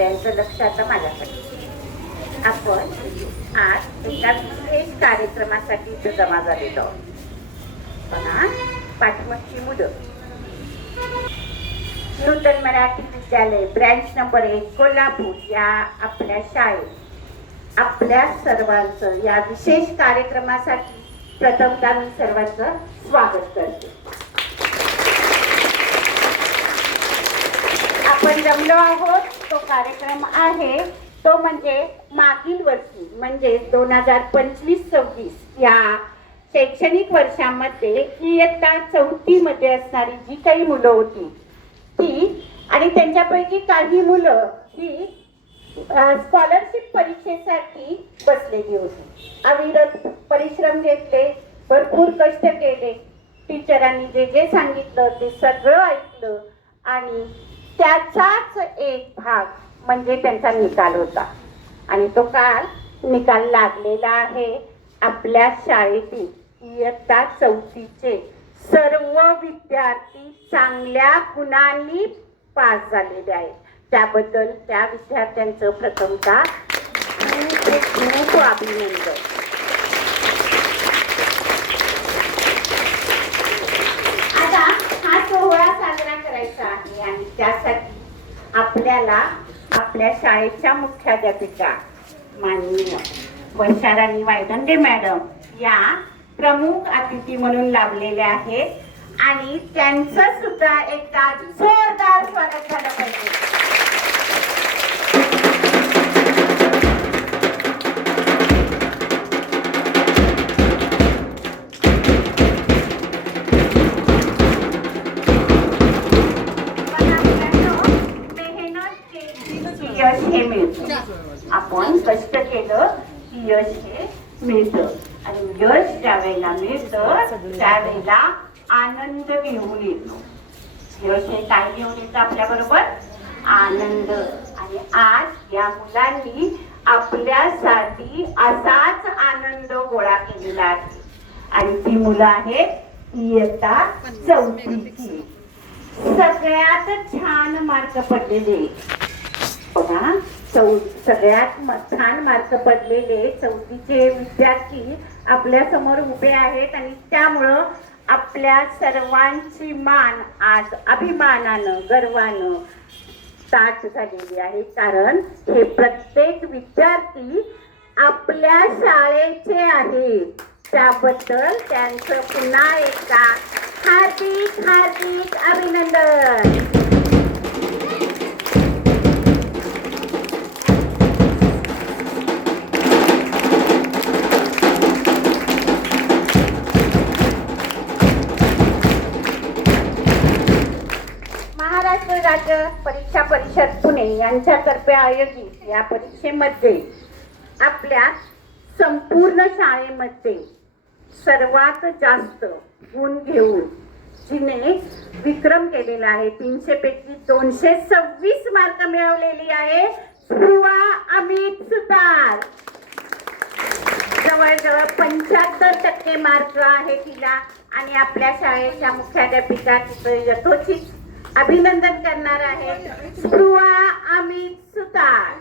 सगळ्यांचं लक्ष आता माझ्याकडे. आपण आज एका विशेष कार्यक्रमासाठी इथं जमा झालेलो आहोत. पण आज पाठीमागची मुलं नूतन मराठी विद्यालय ब्रँच नंबर 1 कोल्हापूर या आपल्या शाळेत आपल्या सर्वांचं या विशेष कार्यक्रमासाठी प्रथमतः मी सर्वांचं स्वागत करते. आपण जमलो आहोत, तो कार्यक्रम आहे तो म्हणजे मागील वर्षी म्हणजे 2025-26 या शैक्षणिक वर्षामध्ये इयत्ता 4थी मध्ये असणारी जी काही मुलं होती ती आणि त्यांच्यापैकी काही मुलं ही स्कॉलरशिप परीक्षेसाठी बसलेली होती. अविरत परिश्रम घेतले, भरपूर कष्ट केले, टीचरांनी जे जे सांगितलं ते सगळं ऐकलं आणि त्याचाच एक भाग म्हणजे त्यांचा निकाल होता. आणि तो काल निकाल लागलेला आहे. आपल्या शाळेतील इयत्ता 4थीचे सर्व विद्यार्थी चांगल्या गुणांनी पास झालेले आहेत. त्याबद्दल त्या विद्यार्थ्यांचं प्रथमतः खूप अभिनंदन. आता हा सोहळा साजरा करायचा आहे आणि त्यासाठी आपल्याला आपल्या शाळेच्या मुख्याध्यापिका माननीय वर्षाराणी वायदंडे मॅडम या प्रमुख अतिथी म्हणून लाभलेल्या आहेत आणि त्यांचं सुद्धा एकदा जोरदार स्वागत झालं पाहिजे. यश हे मिळतं. आपण कष्ट केलं की यश हे मिळतं आणि यश ज्या वेळेला मिळतं त्यावेळेला आनंद घेऊन येतो. यश हे काय घेऊन येतं आपल्या बरोबर? आनंद. आणि आज या मुलांनी आपल्यासाठी असाच आनंद गोळा केलेला आहे आणि ती मुलं आहेत इयत्ता 4थीची. सगळ्यात छान मार्क पडलेले बघा, सगळ्यात छान मार्क पडलेले 4थीचे विद्यार्थी आपल्या समोर उभे आहेत आणि त्यामुळं आपल्या सर्वांची मान आज अभिमानानं गर्वानं ताठ झालेली आहे. कारण हे प्रत्येक विद्यार्थी आपल्या शाळेचे आहेत. त्याबद्दल त्यांचं पुन्हा एकदा हार्दिक हार्दिक अभिनंदन. महाराष्ट्र राज्य परीक्षा परिषद पुणे यांच्यातर्फे आयोजित या परीक्षेमध्ये आपल्या संपूर्ण शाळेमध्ये सर्वात जास्त गुण घेऊन जिने विक्रम केलेला आहे, 300 पैकी 226 मार्क मिळवलेली आहे स्पृहा अमित सुतार. जवळजवळ 75% मार्क आहे तिला आणि आपल्या शाळेच्या मुख्याध्यापिका तिचं यथोचित अभिनंदन करणार आहे स्पृहा अमित सुतार.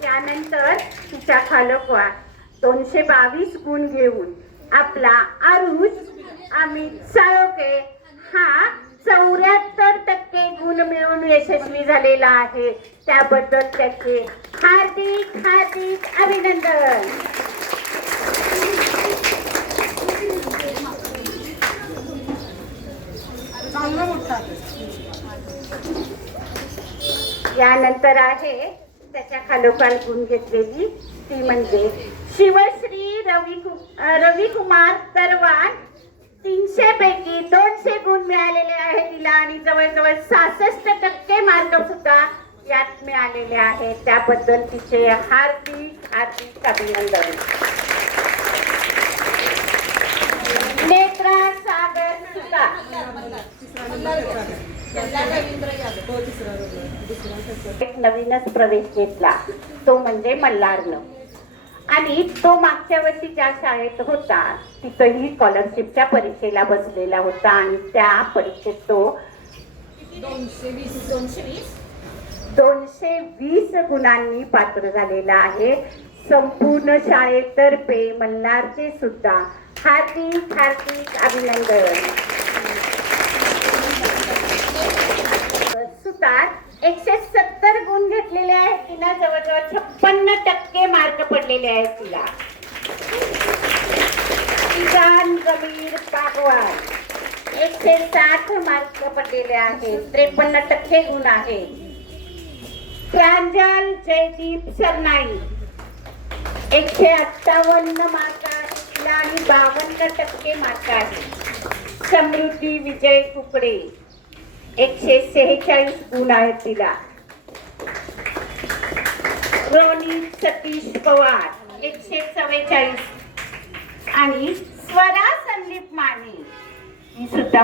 त्यानंतर तिच्या खालोखाल 222 गुण घेऊन आपला आरुष अमित साळोके हा 74% गुण मिळवून यशस्वी झालेला आहे. त्याबद्दल त्याचे हार्दिक हार्दिक अभिनंदन. यानंतर आहे त्याच्या खालोखाल गुण घेतलेली ती म्हणजे शिवश्री रविकुमार तरवान. 300 पैकी 200 गुण मिळालेले आहे तिला आणि जवळजवळ 66% मार्क सुद्धा यात मिळालेले आहेत. त्याबद्दल तिचे हार्दिक हार्दिक अभिनंदन. नेत्रा सागर सुतार एक नवीनच प्रवेश घेतला, तो म्हणजे मल्हारनं. आणि तो मागच्या वर्षी ज्या शाळेत होता तिथंही स्कॉलरशिपच्या परीक्षेला बसलेला होता आणि त्या परीक्षेत तो 220 गुणांनी पात्र झालेला आहे. संपूर्ण शाळेतर्फे मल्हारचे सुद्धा हार्दिक हार्दिक अभिनंदन. सुतार 170 गुण घेतलेले आहेत. तिला जवळजवळ 56% मार्क पडलेले आहेत तिला. इजान जमीर पागवान 160 मार्क पडलेले आहेत. 53% गुण आहेत. प्रांजल जयदीप सरनाई 158 मार्क आहेत तिला आणि 52% मार्क आहेत. समृद्धी विजय कुकडे 146 गुण आहेत तिला. रोनित सतीश पवार 144 आणि स्वरा संदीप माने ही सुद्धा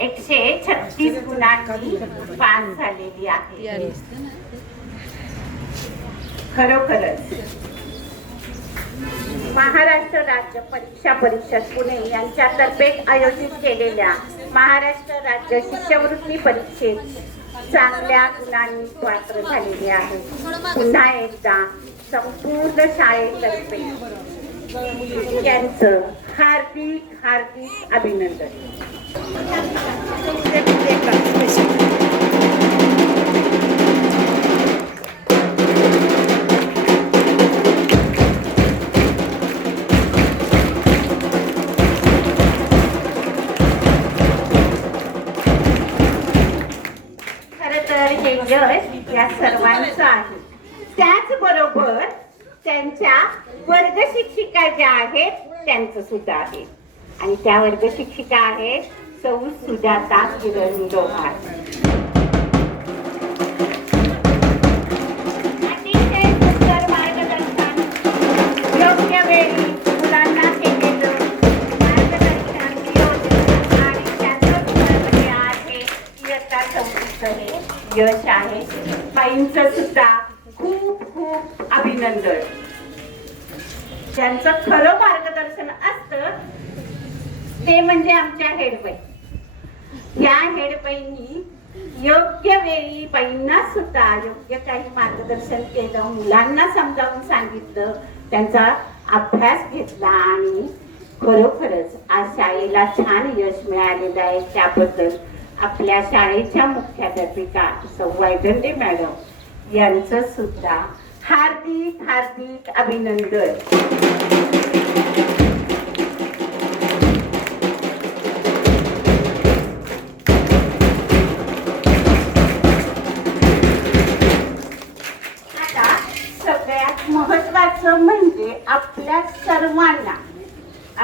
136 गुणांनी पास झालेली आहे. खरोखरच महाराष्ट्र राज्य परीक्षा परिषद पुणे यांच्यातर्फे आयोजित केलेल्या महाराष्ट्र राज्य शिष्यवृत्ती परीक्षेत चांगल्या गुणांनी पात्र झालेले आहे. पुन्हा एकदा संपूर्ण शाळेतर्फे यांचं हार्दिक हार्दिक अभिनंदन. हे यश या सर्वांचं आहे. त्याचबरोबर त्यांच्या वर्ग शिक्षिका ज्या आहेत त्यांचं सुद्धा आहे. आणि त्या वर्ग शिक्षिका आहेत सौ सुजाता किरण लोहार. अतिशय सुंदर मार्गदर्शन, योग्य वेळी मुलांना केलेलं मार्गदर्शन, नियोजन आणि त्याचं म्हणजे आहे इयत्ता 4चं हे यश आहे. बाईंचं सुद्धा खूप खूप अभिनंदन. ज्यांचं खरं मार्गदर्शन असतं ते म्हणजे आमच्या हेडबाई. या हेडबाईंनी योग्य वेळी बाईंना सुद्धा योग्य काही मार्गदर्शन केलं, मुलांना समजावून सांगितलं, त्यांचा अभ्यास घेतला आणि खरोखरच आज शाळेला छान यश मिळालेलं आहे. त्याबद्दल आपल्या शाळेच्या मुख्याध्यापिका सौ वैदंडे मॅडम यांचं सुद्धा हार्दिक हार्दिक अभिनंदन. आता सगळ्यात महत्वाचं म्हणजे आपल्या सर्वांना,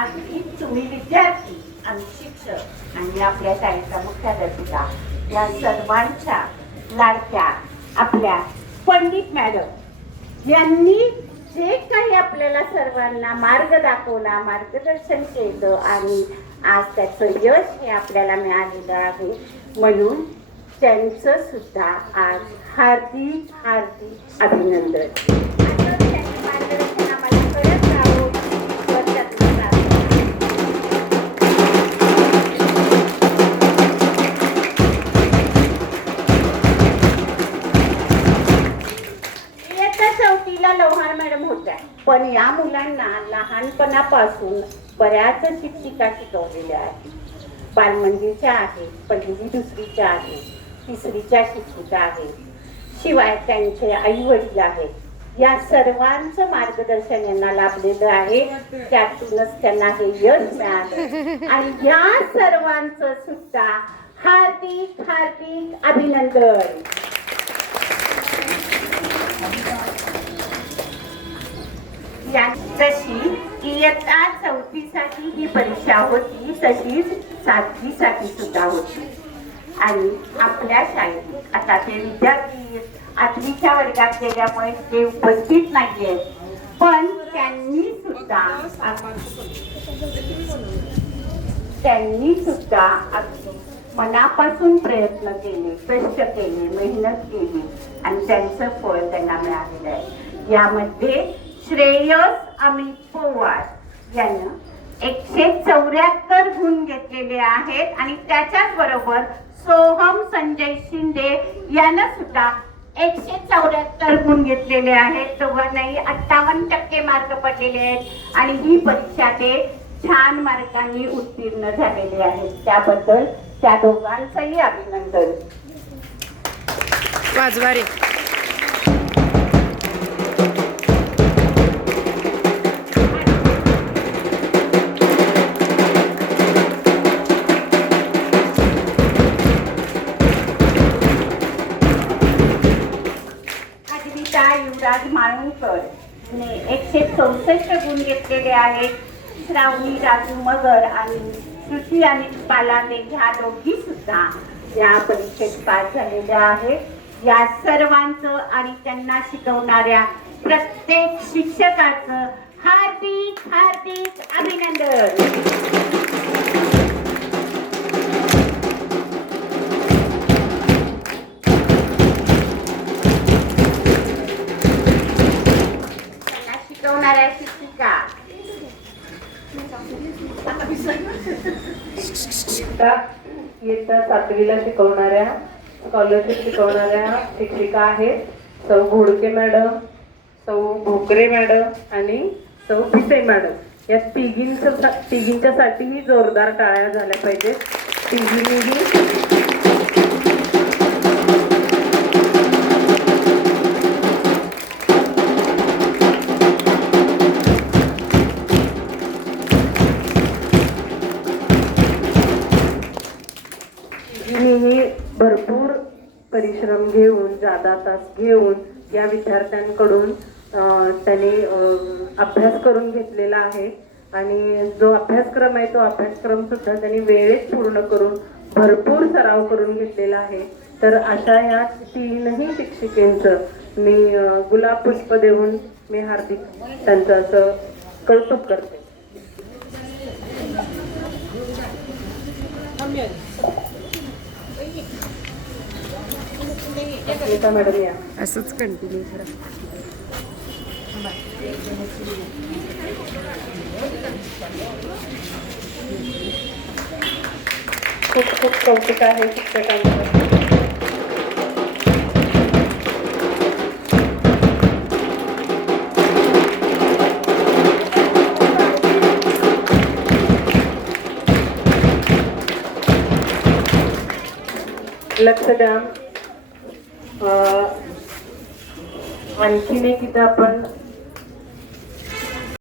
अगदी तुम्ही विद्यार्थी आणि शिक्षक आणि आपल्या शाळेच्या मुख्याध्यापिका या सर्वांच्या लाडक्या आपल्या पंडित मॅडम यांनी जे काही आपल्याला सर्वांना मार्ग दाखवला, मार्गदर्शन केलं आणि आज त्याचं यश हे आपल्याला मिळालेलं आहे. म्हणून त्यांचं सुद्धा आज हार्दिक हार्दिक अभिनंदन. त्यांचं मार्गदर्शन आम्हाला करत राहावं. लोहार मॅडम होत्या, पण या मुलांना लहानपणापासून बऱ्याच शिक्षिका शिकवलेल्या आहेत. बालमंदिरच्या आहेत, पहिली दुसरीच्या आहेत, तिसरीच्या शिक्षिका आहेत, शिवाय त्यांचे आई वडील आहेत. या सर्वांचं मार्गदर्शन यांना लाभलेलं आहे. त्यातूनच त्यांना हे यश मिळालं आणि या सर्वांचं सुद्धा हार्दिक हार्दिक अभिनंदन. जशी इयत्ता 4साठी ही परीक्षा होती तशीच 7वीसाठी सुद्धा होती. आणि आपल्या शाळेत आता ते विद्यार्थी 8वीच्या वर्गात गेल्यामुळे ते उपस्थित नाहीयेत, पण त्यांनी सुद्धा मनापासून प्रयत्न केले, कष्ट केले, मेहनत केली आणि त्यांचं फळ त्यांना मिळालेलं आहे. यामध्ये श्रेयस अमित पवार यानं 174 गुण घेतलेले आहेत आणि त्याच्याच बरोबर सोहम संजय शिंदे यानं सुद्धा 174 गुण घेतलेले आहेत. दोघांनाही 58% मार्क पडलेले आहेत आणि ही परीक्षा ते छान मार्कांनी उत्तीर्ण झालेले आहेत. त्याबद्दल त्या दोघांचंही अभिनंदन. वाजवारे युवराज माळुंकर ने 164 गुण घेतलेले आहेत. श्रावणी राजू मगर आणि श्रुती अनिल पालांदे ह्या दोघी सुद्धा या परीक्षेत पास झालेल्या आहेत. या सर्वांचं आणि त्यांना शिकवणाऱ्या प्रत्येक शिक्षकाचं हार्दिक हार्दिक अभिनंदन. शिकवणाऱ्या शिक्षिका इयत्ता 7वीला शिकवणाऱ्या स्कॉलरशिप शिकवणाऱ्या शिक्षिका आहेत सौ घोडके मॅडम, सौ भोकरे मॅडम आणि सौ पिसे मॅडम. या तिघींच्यासाठीही जोरदार टाळ्या झाल्या पाहिजेत. तिघींनीही भरपूर परिश्रम घेऊन जादा तास घेऊन या विद्यार्थ्यांकडून त्यांनी अभ्यास करून घेतलेला आहे आणि जो अभ्यासक्रम आहे तो अभ्यासक्रम सुद्धा त्यांनी वेळेत पूर्ण करून भरपूर सराव करून घेतलेला आहे. तर अशा या तीनही शिक्षिकेंचं मी गुलाब पुष्प देऊन मी हार्दिक त्यांचं असं कौतुक करते. मॅडम या असंच कंटिन्यू करा. खूप खूप कौतुक आहे शिक्षकांचं. लक्ष द्या. आणखीन एक इथं आपण